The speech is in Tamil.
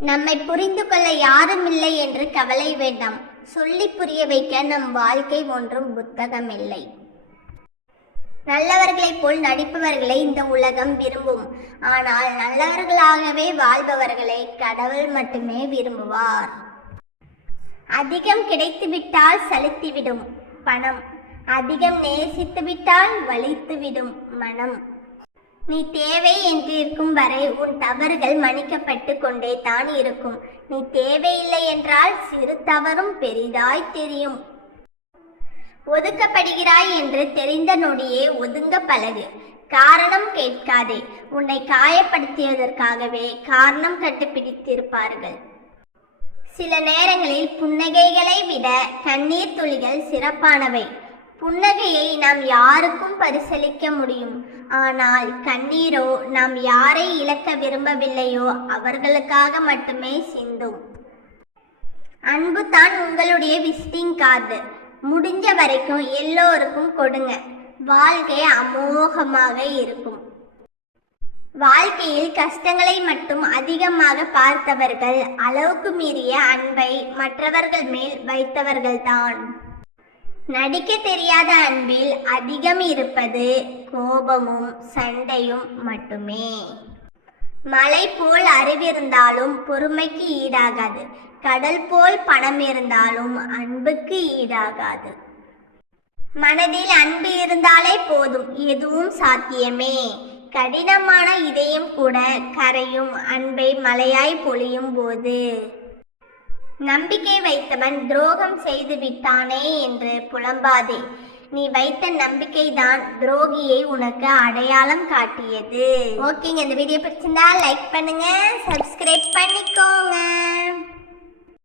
நம்மை புரிந்து கொள்ள யாரும் இல்லை என்று கவலை வேண்டாம். சொல்லி புரிய வைக்க நம் வாழ்க்கை ஒன்றும் புத்தகம் இல்லை நல்லவர்களைப் போல் நடிப்பவர்களை இந்த உலகம் விரும்பும். ஆனால் நல்லவர்களாகவே வாழ்பவர்களை கடவுள் மட்டுமே விரும்புவார். அதிகம் கிடைத்துவிட்டால் சலித்துவிடும் பணம். அதிகம் நேசித்துவிட்டால் வலித்துவிடும் மனம். நீ தேவை என்று இருக்கும் வரை உன் தவறுகள் மன்னிக்கப்பட்டு கொண்டே தான் இருக்கும். நீ தேவையில்லை என்றால் சிறு தவறும் பெரிதாய் தெரியும். ஒதுக்கப்படுகிறாய் என்று தெரிந்த நொடியே ஒதுங்க பழகு. காரணம் கேட்காதே. உன்னை காயப்படுத்தியதற்காகவே காரணம் கண்டுபிடித்திருப்பார்கள். சில நேரங்களில் புன்னகைகளை விட கண்ணீர் துளிகள் சிறப்பானவை. புன்னகையை நாம் யாருக்கும் பரிசளிக்க முடியும். ஆனால் கண்ணீரோ நாம் யாரை இழக்க விரும்பவில்லையோ அவர்களுக்காக மட்டுமே சிந்தும். அன்பு தான் உங்களுடைய விசிட்டிங் கார்டு. முடிஞ்ச வரைக்கும் எல்லோருக்கும் கொடுங்க. வாழ்க்கை அமோகமாக இருக்கும். வாழ்க்கையில் கஷ்டங்களை மட்டும் அதிகமாக பார்த்தவர்கள் அளவுக்கு மீறிய அன்பை மற்றவர்கள் மேல் வைத்தவர்கள்தான். நடிக்க தெரியாத அன்பில் அதிகம் இருப்பது கோபமும் சண்டையும் மட்டுமே. மலை போல் அறிவிருந்தாலும் பொறுமைக்கு ஈடாகாது. கடல் போல் பணம் இருந்தாலும் அன்புக்கு ஈடாகாது. மனதில் அன்பு இருந்தாலே போதும் எதுவும் சாத்தியமே. கடினமான இதயம் கூட கரையும் அன்பை மலையாய் பொழியும் போது. நம்பிக்கை வைத்தவன் துரோகம் செய்து விட்டானே என்று புலம்பாதே. நீ வைத்த நம்பிக்கைதான் துரோகியை உனக்கு அடையாளம் காட்டியது. ஓகேங்க இந்த வீடியோ பிடிச்சிருந்தா லைக் பண்ணுங்க சப்ஸ்கிரைப் பண்ணிக்கோங்க.